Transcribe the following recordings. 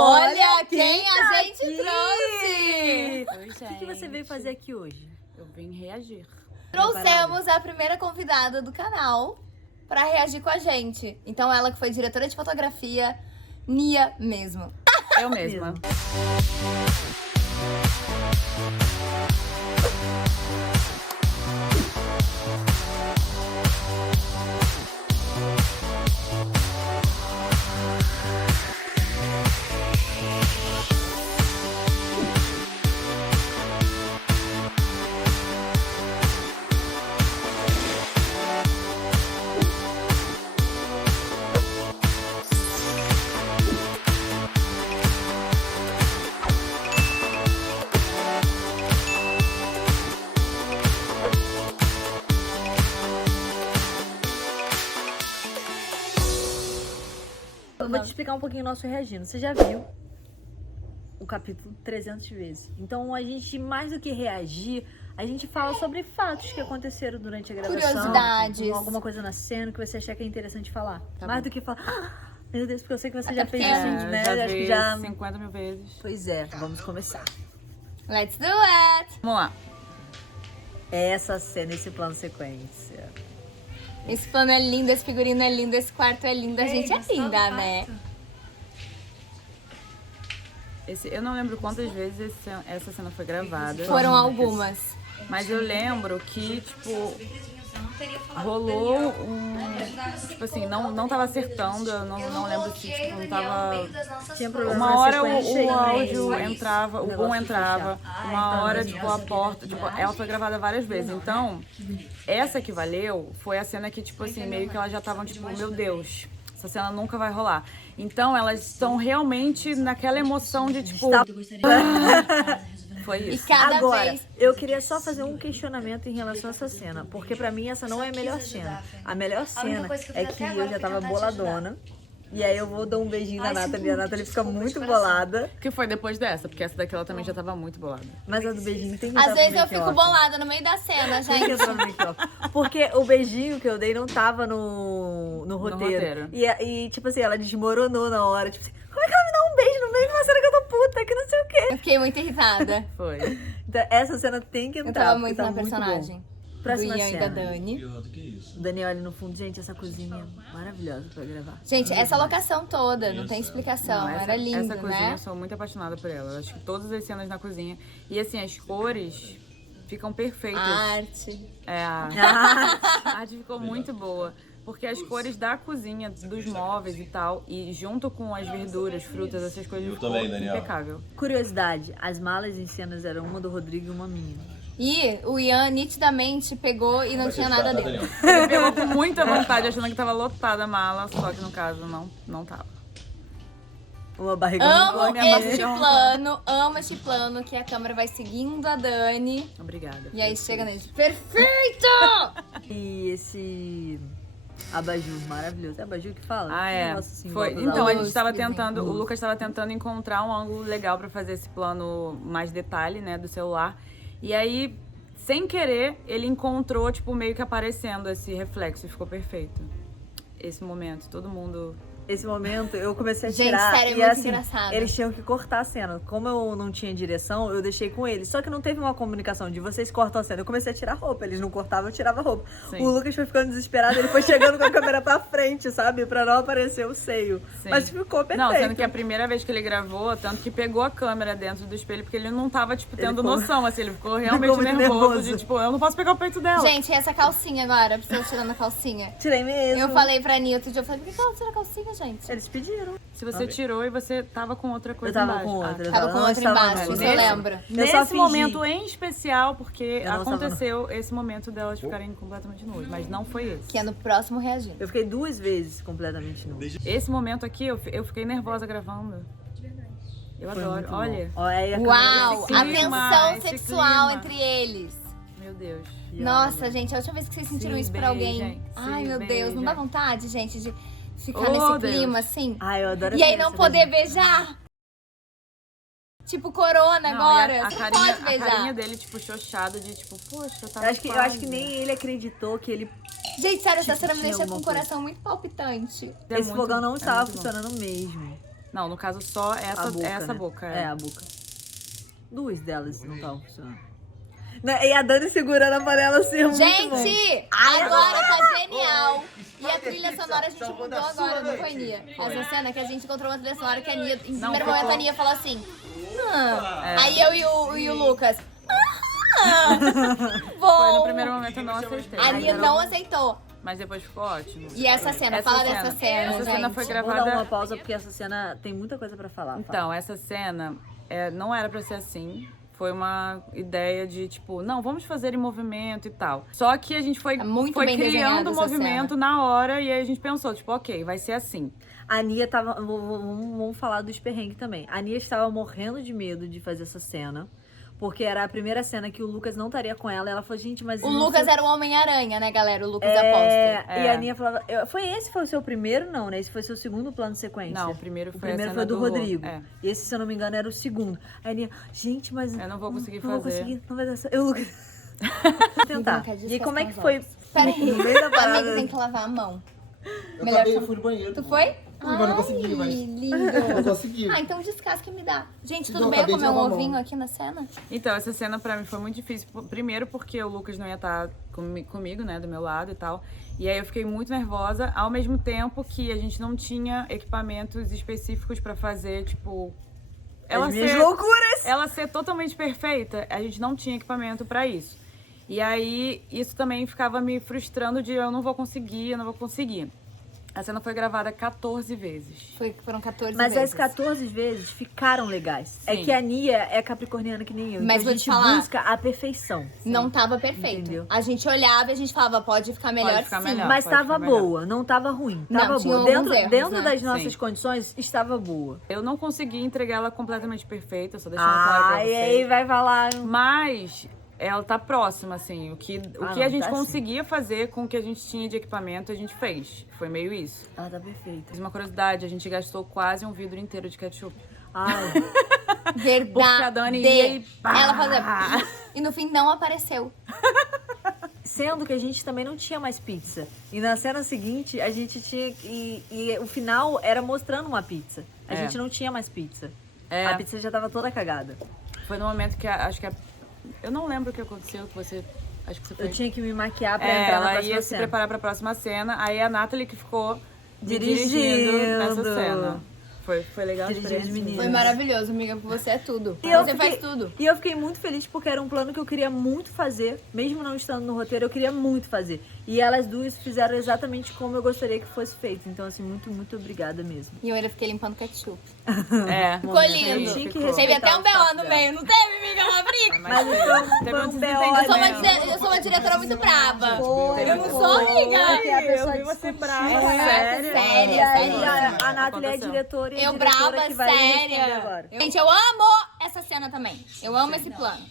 Olha quem a tá gente aqui! trouxe! Oi, gente. O que você veio fazer aqui hoje? Eu vim reagir. Trouxemos a primeira convidada do canal pra reagir com a gente. Então ela que foi diretora de fotografia, Nia mesmo. Eu mesma. Eu vou te explicar um pouquinho o nosso reagindo. Você já viu o capítulo 300 vezes. Então a gente, mais do que reagir, a gente fala sobre fatos que aconteceram durante a gravação. Curiosidades. Alguma coisa na cena que você achar que é interessante falar. Tá mais bom. do que falar, "Ah, meu Deus, porque eu sei que você Até já fez porque- isso, né? Já Acho que vi já... 50 mil vezes. Pois é, vamos começar. Let's do it! Vamos lá. Essa cena, esse plano sequência. Esse plano é lindo, esse figurino é lindo, esse quarto é lindo. A gente é linda, né? Eu não lembro quantas vezes essa cena foi gravada. Foram algumas. Mas eu lembro que, tipo, rolou tipo assim, não tava acertando, eu não lembro se, tipo, não tava... Tinha problema Uma na hora sequência o e áudio meio. entrava, o boom negócio entrava, fechar. uma hora, tipo, a porta, tipo, ela foi gravada várias vezes. Então, essa que valeu foi a cena que, tipo assim, meio que elas já estavam, tipo, meu Deus, essa cena nunca vai rolar. Então, elas estão realmente naquela emoção de, tipo... Foi E isso. cada Agora, vez. eu queria só fazer um questionamento em relação a essa cena, porque pra mim essa não é a melhor cena. A melhor cena é que eu já tava boladona, e aí eu vou dar um beijinho na Nathalie, a Nathalie fica muito bolada, Que foi depois dessa, porque essa daqui ela também já tava muito bolada. mas a do beijinho tem que Às entrar vezes pro eu fico make-off. bolada no meio da cena, Tem que gente. entrar no make-off. Porque o beijinho que eu dei não tava no roteiro. roteiro. E, tipo assim, ela desmoronou na hora, tipo assim, como é que ela me dá um beijo no meio de uma cena que eu tô puta, que não sei o quê. Eu fiquei muito irritada. Foi. Então, essa cena tem que Eu entrar, tava porque muito tá na muito personagem. bom. Próxima do Ian e da cena. Dani. O Daniel ali no fundo, gente, essa cozinha maravilhosa pra gravar. Gente, essa locação toda, não tem explicação. Não, Era lindo, essa cozinha, né? eu sou muito apaixonada por ela. Eu acho que todas as cenas na cozinha. E assim, as cores ficam perfeitas. Arte. É, a arte ficou muito boa. Porque as cores da cozinha, dos móveis e tal, e junto com as verduras, frutas, essas coisas, ficou também, Daniel. impecável. Curiosidade, as malas em cenas eram uma do Rodrigo e uma minha. E o Ian nitidamente pegou e não tinha nada dentro. Ele pegou com muita vontade, achando que tava lotada a mala, só que no caso não tava. Uma barriga Amo muito boa, este plano, amo este plano que a câmera vai seguindo a Dani. Obrigada. E aí chega nele. Perfeito! E esse abajur maravilhoso. É abajur que fala? Ah, é. Nossa, assim, Foi. volta da Então, a luz. gente tava que vem. tentando, o Lucas tava tentando encontrar um ângulo legal pra fazer esse plano mais detalhe, né, do celular. E aí, sem querer, ele encontrou, tipo, meio que aparecendo esse reflexo e ficou perfeito. Esse momento, todo mundo... Esse momento eu comecei a Gente, tirar sério, é e muito assim, engraçado. eles tinham que cortar a cena. Como eu não tinha direção, eu deixei com eles. Só que não teve uma comunicação de vocês cortam a cena. Eu comecei a tirar roupa, eles não cortavam, eu tirava roupa. Sim. O Lucas foi ficando desesperado, ele foi chegando com a câmera pra frente, sabe? Pra não aparecer o seio. Sim. Mas ficou perfeito. Não, sendo que a primeira vez que ele gravou, tanto que pegou a câmera dentro do espelho, porque ele não tava, tipo, tendo ficou- noção, assim, ele ficou realmente muito nervoso, nervoso. de, tipo, eu não posso pegar o peito dela. Gente, e essa calcinha agora? Pra você tirando a calcinha. Tirei mesmo. Eu falei pra Ania outro dia, eu falei, por que ela tira a calcinha, gente? Eles pediram. Se você tirou e você tava com outra Eu coisa tava embaixo. com Ah, outra. eu Tava com não outra estava embaixo, no isso outro. eu lembro. Eu só Nesse fingi. momento em especial, porque Eu não estava aconteceu esse momento delas ficarem completamente nuas, mas não foi esse. Que é no próximo reagindo. Eu fiquei 2 vezes completamente nua. Esse momento aqui, eu fiquei nervosa gravando. Eu Foi adoro, muito bom. olha. Ó, aí a câmera- Uau! Esse clima, Atenção esse sexual clima. entre eles. Meu Deus. E Nossa, olha, gente, a última vez que vocês sentiram Se isso por alguém. beijem, Ai, se meu Deus, não dá beijam. vontade, gente, de ficar Oh, nesse Deus. clima assim? Ai, eu adoro E aí essa não cena. poder beijar? Tipo corona Não, agora. e a Você carinha, pode a beijar. carinha dele, tipo, xoxado de tipo, poxa, eu tava Eu acho que quase. nem ele acreditou que ele. Gente, sério, essa Tipo, cena me tinha deixa com o alguma coisa. coração muito palpitante. É esse muito- fogão não é estava muito bom. funcionando mesmo. Não, no caso só essa boca. É, a boca. Duas delas não estavam funcionando. E a Dani segurando a panela assim, muito bom. Gente, agora tá genial. E a trilha sonora a gente mudou agora, não foi, Nia? Essa cena que a gente encontrou uma trilha sonora que a Nia, em primeiro momento a Nia falou assim... Aí eu e o Lucas... Foi no primeiro momento eu não aceitei. A Nia não aceitou. Mas depois ficou ótimo. E essa cena? Fala dessa cena, Essa cena foi Vou gravada... dar uma pausa porque essa cena tem muita coisa pra falar. Então, essa cena não era pra ser assim. Foi uma ideia de, tipo, não, vamos fazer em movimento e tal. Só que a gente foi criando o movimento na hora e aí a gente pensou, tipo, ok, vai ser assim. A Nia tava... Vamos falar dos perrengues também. A Nia estava morrendo de medo de fazer essa cena. Porque era a primeira cena que o Lucas não estaria com ela. E ela falou, gente, mas... O Lucas era o Homem-Aranha, né, galera? O Lucas Apóstolo. E a Nia falava... Esse foi o seu primeiro? Não, né? Esse foi o seu segundo plano de sequência. Não, o primeiro foi a cena do Rodrigo. E esse, se eu não me engano, era o segundo. Aí a Nia, gente, mas... Eu não vou conseguir não fazer. Vou conseguir, não vai dar certo. Eu, Lucas... Vou tentar. E aí, como é que foi? Peraí, no meio da parada? amigo, tem que lavar a mão. Eu fui no banheiro. Tu foi? Mas não consegui, mas... lindo. Não consegui. Então descasca e me dá. Gente, tudo Não, bem eu acabei de comer um lavar a mão. ovinho aqui na cena? Então, essa cena pra mim foi muito difícil. Primeiro porque o Lucas não ia estar comigo, né, do meu lado e tal. E aí eu fiquei muito nervosa, ao mesmo tempo que a gente não tinha equipamentos específicos pra fazer, tipo... Ela ser totalmente perfeita, a gente não tinha equipamento pra isso. E aí, isso também ficava me frustrando de eu não vou conseguir. A cena foi gravada 14 vezes. Foram 14 Mas vezes. as 14 vezes ficaram legais. Sim. É que a Nia é capricorniana que nem eu. Mas então vou a te gente falar, busca a perfeição. Não tava perfeito. Entendeu? A gente olhava e a gente falava, pode ficar melhor, Pode ficar sim. melhor. Mas pode tava ficar melhor. boa, não tava ruim. Não, Tava tinha boa. alguns erros, Dentro né? das nossas Sim. condições, estava boa. Eu não consegui entregar ela completamente perfeita, só deixando claro pra Ai, vocês. aí vai falar... Mas ela tá próxima, assim. O que não, a gente tá conseguia fazer com o que a gente tinha de equipamento, a gente fez. Foi meio isso. Ela tá perfeita. Mas uma curiosidade, a gente gastou quase um vidro inteiro de ketchup. Ai, Verdade. Porque a Dani ia e pá! Ela fazia... E no fim não apareceu. sendo que a gente também não tinha mais pizza. E na cena seguinte, a gente tinha... E o final era mostrando uma pizza. A gente não tinha mais pizza. A pizza já tava toda cagada. Foi no momento que acho que eu não lembro o que aconteceu, que você... Acho que você foi... Eu tinha que me maquiar pra entrar na ela próxima ia se cena. preparar pra próxima cena, aí a Nathalie que ficou me Dirigindo nessa cena. Foi legal a Dirigindo os experiência. meninos. Foi maravilhoso, amiga, porque você é tudo. E eu Você fiquei- faz tudo. E eu fiquei muito feliz porque era um plano que eu queria muito fazer, mesmo não estando no roteiro, eu queria muito fazer. E elas duas fizeram exatamente como eu gostaria que fosse feito. Então, assim, muito, muito obrigada mesmo. E eu ainda fiquei limpando ketchup. É. Ficou lindo. Tinha que Ficou. Teve até um respeitar o BO no meio, não teve, amiga? Uma briga. Mas Teve foi um um desentendimento. B.O. Eu sou uma diretora muito brava. Foi. Eu não sou amiga. Porque a pessoa vi você discutiu. brava. Séria, E aí, séria. a Nathalie é Aconteceu. diretora e a Eu diretora brava, que vai responder séria. agora. Gente, eu amo essa cena também. Eu amo esse plano.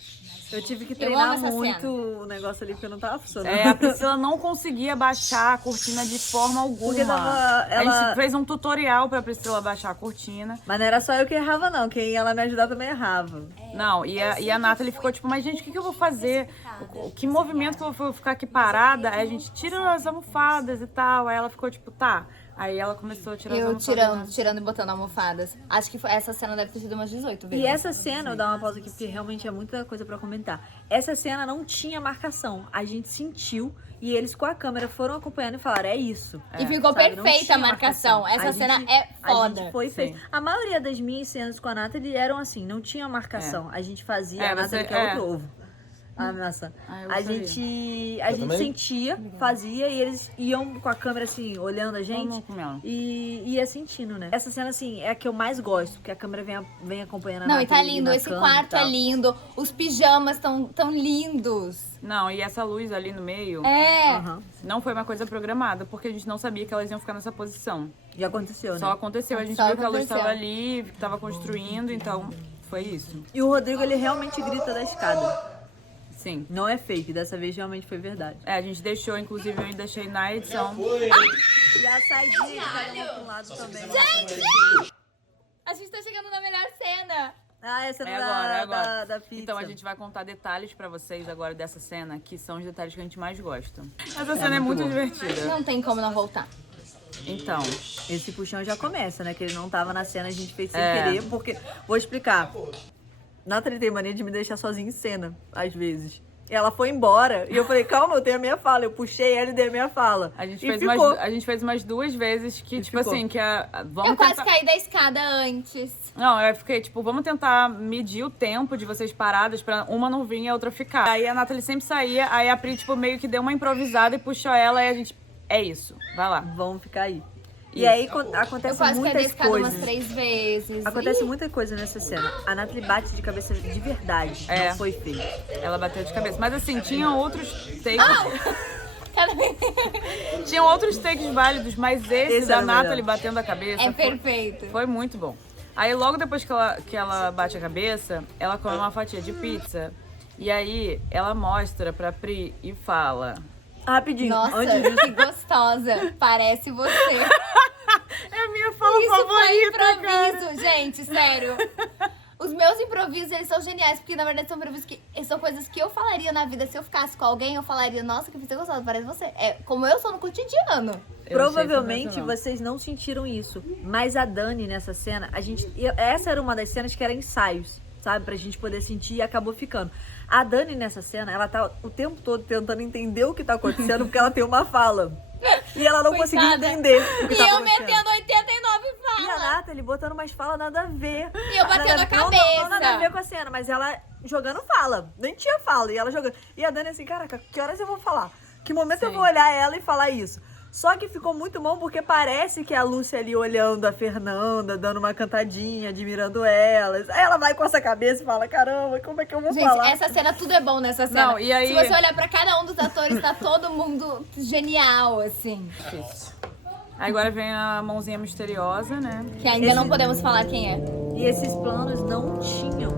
Eu tive que amo treinar essa muito cena. o negócio ali porque não tava funcionando. A Priscila não conseguia baixar a cortina de forma alguma. Porque tava- A ela- gente fez um tutorial pra Priscila baixar a cortina. Mas não era só eu que errava, não. Quem ia lá me ajudar também errava. Não, e a Nathalie ficou tipo, mas gente, o que eu vou fazer? Que movimento que eu vou ficar aqui parada? Aí a gente tira as almofadas e tal. Aí ela ficou tipo, tá. Aí ela começou a tirar as Eu almofadas. tirando e botando almofadas. Acho que essa cena deve ter sido umas 18 vezes. E essa cena, eu vou dar uma pausa aqui porque realmente é muita coisa pra comentar. Essa cena não tinha marcação. A gente sentiu e eles com a câmera foram acompanhando e falaram, é isso. E ficou Sabe, não perfeita tinha a marcação. Essa A cena gente- é A foda. gente foi e fez. Sim. A maioria das minhas cenas com a Nathalie eram assim, não tinha marcação. A gente fazia, a Nathalie que é outro ovo. A maçã. Ah, eu A gostaria. gente também? sentia, fazia e eles iam com a câmera assim, olhando a gente. Vamos comer ela. E ia sentindo, né? Essa cena, assim, é a que eu mais gosto, porque a câmera vem acompanhando a Não, e tá Nathalie lindo. na Esse cama quarto e tal. é lindo. Os pijamas tão lindos. Não, e essa luz ali no meio É. Aham. não foi uma coisa programada, porque a gente não sabia que elas iam ficar nessa posição. Já aconteceu, né? Só aconteceu, a gente Só viu que a luz aconteceu. estava ali, que estava construindo, então foi isso. E o Rodrigo, ele realmente grita da escada. Sim. Não é fake, dessa vez realmente foi verdade. A gente deixou, inclusive eu deixei na edição. E a saidinha, cada uma pra um lado também. A gente tá chegando na melhor cena. Ah, essa É é agora, é agora. da pizza. Então a gente vai contar detalhes pra vocês agora dessa cena, que são os detalhes que a gente mais gosta. Essa cena é muito divertida. Não tem como não voltar. Então, Esse puxão já começa, né? Que ele não tava na cena, a gente fez sem querer, porque... Vou explicar. Nathalie tem mania de me deixar sozinha em cena, às vezes. Ela foi embora e eu falei, calma, eu tenho a minha fala. Eu puxei ela e dei a minha fala. a gente, E fez ficou. a gente fez umas 2 vezes que, tipo ficou. assim, que vamos Eu quase tentar... caí da escada antes. Não, eu fiquei, tipo, vamos tentar medir o tempo de vocês paradas pra uma não vir e a outra ficar. Aí a Nathalie sempre saía, aí a Pri, tipo, meio que deu uma improvisada e puxou ela e a gente... É isso, vai lá. Vamos ficar aí. E Isso. aí Eu acontece quase caí da muitas escada umas coisas. 3 vezes. Acontece Ih, muita coisa nessa cena. A Nathalie bate de cabeça de verdade. É. Não foi feio. Ela bateu de cabeça. Mas assim, tinha outros takes... cada vez- Tinham outros takes válidos, mas esse da era Nathalie melhor. batendo a cabeça É foi, perfeito. foi muito bom. Aí logo depois que ela bate a cabeça, ela come uma fatia de pizza. E aí ela mostra pra Pri e fala... Rapidinho, Nossa, antes disso, que gostosa. Parece você. É a minha fala Isso foi favorita, cara. improviso, gente, sério. Os meus improvisos, eles são geniais, porque na verdade são improvisos que são coisas que eu falaria na vida. Se eu ficasse com alguém, eu falaria, nossa, que pizza gostosa, parece você. É como eu sou no cotidiano. Eu provavelmente achei sensacional. vocês não sentiram isso. Mas a Dani, nessa cena, essa era uma das cenas que era ensaios, sabe? Pra gente poder sentir e acabou ficando. A Dani, nessa cena, ela tá o tempo todo tentando entender o que tá acontecendo, porque ela tem uma fala. E ela não Coitada. conseguia entender o que E tava eu acontecendo. metendo 89 E a falas. Nathalie botando umas falas nada a ver. E eu batendo Nada- a cabeça. Não, nada a ver com a cena, mas ela jogando fala. Nem tinha fala, e ela jogando. E a Dani assim, caraca, que horas eu vou falar? Que momento eu Sim. vou olhar ela e falar isso? Só que ficou muito bom porque parece que a Lúcia ali olhando a Fernanda, dando uma cantadinha, admirando elas. Aí ela vai com essa cabeça e fala, caramba, como é que eu vou Gente, falar? essa cena, tudo é bom nessa cena. Não, e aí- Se você olhar pra cada um dos atores, tá todo mundo genial, assim. Aí agora vem a mãozinha misteriosa, né? Que ainda não podemos falar quem é. E esses planos não tinham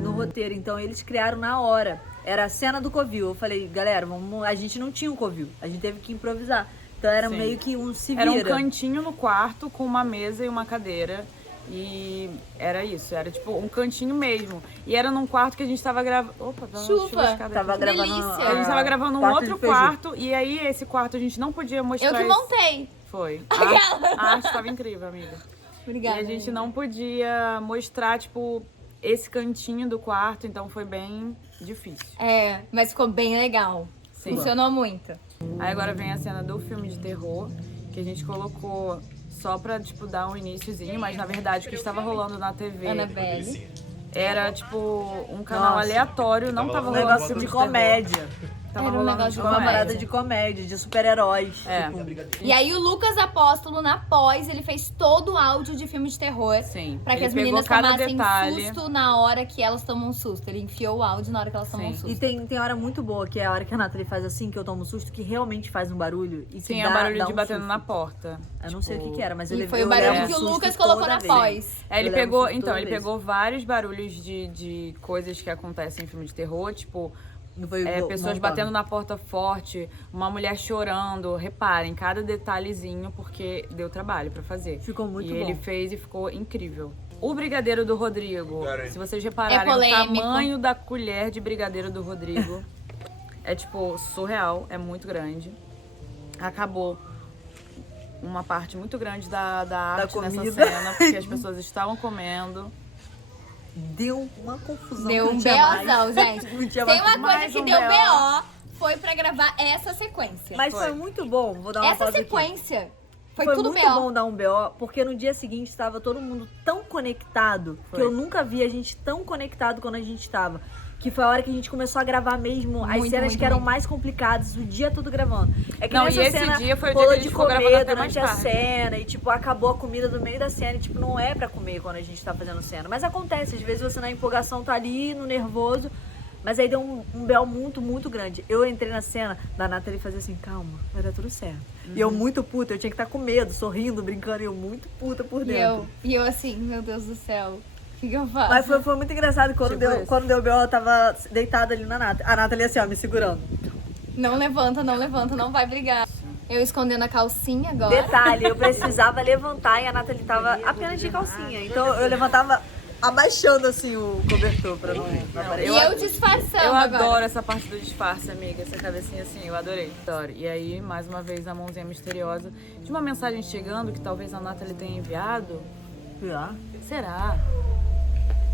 no roteiro, então eles criaram na hora. Era a cena do covil. Eu falei, galera, a gente não tinha um covil, a gente teve que improvisar. Então era Sim. meio que um se vira. Era um cantinho no quarto com uma mesa e uma cadeira. E era isso, era tipo um cantinho mesmo. E era num quarto que a gente tava gravando. Opa, tava Chuva. chuvascada Tava aqui. gravando delícia. A gente tava gravando um quarto outro de feijão. quarto. E aí esse quarto a gente não podia mostrar. Eu que esse- montei. Foi. Aquela. A arte tava incrível, amiga. Obrigada. E a gente não podia mostrar, tipo, esse cantinho do quarto, então foi bem difícil. É, mas ficou bem legal. Sim. Funcionou muito. Aí agora vem a cena do filme de terror, que a gente colocou só pra, tipo, dar um iniciozinho, mas na verdade o que estava rolando na TV Annabelle. era, tipo, um canal Nossa. aleatório, não tava Um rolando negócio filme de terror. comédia. Tava Era um rolando negócio de Uma comédia. parada de comédia, de super-heróis. É. Tipo, E aí o Lucas Apóstolo, na pós, ele fez todo o áudio de filme de terror. Sim. Pra que Ele as pegou meninas cada tomassem detalhe. susto na hora que elas tomam um susto. Ele enfiou o áudio na hora que elas tomam um Sim. susto. E tem hora muito boa, que é a hora que a Nathalie faz assim, que eu tomo um susto, que realmente faz um barulho. E que Sim, dá, é barulho dá de um batendo susto. na porta. Eu não sei o que era, mas eu E levei foi o eu levo barulho um que o susto Lucas colocou toda na vez. pós. É, ele Eu levo pegou, susto então, toda ele vez. pegou vários barulhos de coisas que acontecem em filme de terror, tipo, Não foi pessoas montando. batendo na porta forte, uma mulher chorando. Reparem, cada detalhezinho, porque deu trabalho pra fazer. Ficou muito e bom. ele fez e ficou incrível. O brigadeiro do Rodrigo, se vocês repararem, É o polêmico. tamanho da colher de brigadeiro do Rodrigo é, tipo, surreal, é muito grande. Acabou uma parte muito grande da arte nessa comida. cena, porque as pessoas estavam comendo. Deu uma confusão. Deu que um não tinha mais. BOzão, gente. Não tinha Tem mais. uma coisa mais que um deu BO. BO, foi pra gravar essa sequência. Mas foi muito bom. Vou dar uma Essa pausa aqui. sequência foi Foi tudo muito BO. bom dar um BO, porque no dia seguinte estava todo mundo tão conectado, Foi. que eu nunca vi a gente tão conectado quando a gente estava. Que foi a hora que a gente começou a gravar mesmo as Muito, cenas muito, que eram muito. mais complicadas, o dia todo gravando. É que Não, nessa e esse cena dia foi o dia rolou que a gente de ficou gravando comer até mais durante a tarde. cena e tipo, acabou a comida no meio da cena e tipo, não é pra comer quando a gente tá fazendo cena. Mas acontece, às vezes você na empolgação tá ali, no nervoso, mas aí deu um BO muito, muito grande. Eu entrei na cena da Nathalie e fazia assim, calma, vai dar tudo certo. E eu muito puta, eu tinha que estar com medo, sorrindo, brincando, e eu muito puta por dentro. E eu assim, meu Deus do céu, o que eu faço? Mas foi muito engraçado, quando, Tipo isso. quando deu BO, eu tava deitada ali na Nathalie. A Nathalie assim, ó, me segurando. Não levanta, não vai brigar. Eu escondendo a calcinha agora. Detalhe, eu precisava levantar e a Nathalie tava apenas de calcinha. Então eu levantava abaixando assim o cobertor pra não aparecer. E eu disfarçando Eu agora. adoro essa parte do disfarce, amiga. Essa cabecinha assim, eu adorei. Adoro. E aí, mais uma vez, a mãozinha misteriosa. De uma mensagem chegando que talvez a Nathalie tenha enviado. Será?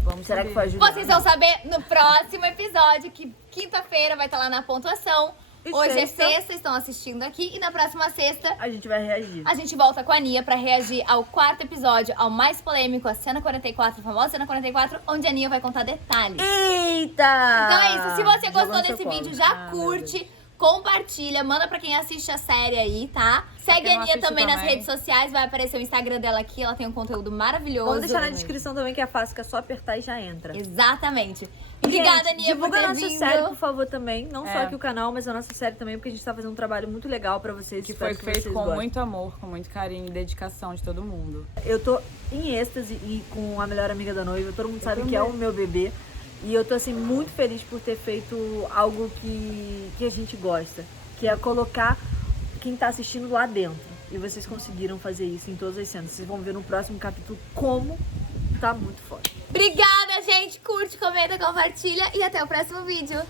Vamos Será saber. que foi a Juliana? Vocês vão saber no próximo episódio, que quinta-feira vai estar lá na pontuação. E Hoje sexta? é sexta, estão assistindo aqui. E na próxima sexta, A gente vai reagir. a gente volta com a Nia pra reagir ao quarto episódio, ao mais polêmico, a cena 44, a famosa cena 44, onde a Nia vai contar detalhes. Eita! Então é isso. Se você Jogou gostou no seu desse colo. vídeo, já Ah, meu curte, compartilha, manda pra quem assiste a série aí, tá? Segue quem a não Nia assiste também nas também. redes sociais, vai aparecer o Instagram dela aqui, ela tem um conteúdo maravilhoso. Vamos deixar na descrição também que é fácil, que é só apertar e já entra. Exatamente. Obrigada, Gente, Nia, por divulga ter a nossa vindo. série, por favor, também. Não só É. aqui o canal, mas a nossa série também, porque a gente tá fazendo um trabalho muito legal pra vocês. Que Espero foi feito vocês com gostem. muito amor, com muito carinho e dedicação de todo mundo. Eu tô em êxtase e com a melhor amiga da noiva. Todo mundo sabe que é o meu bebê. E eu tô, assim, muito feliz por ter feito algo que a gente gosta. Que é colocar quem tá assistindo lá dentro. E vocês conseguiram fazer isso em todas as cenas. Vocês vão ver no próximo capítulo como tá muito forte. Obrigada, gente. Curte, comenta, compartilha e até o próximo vídeo.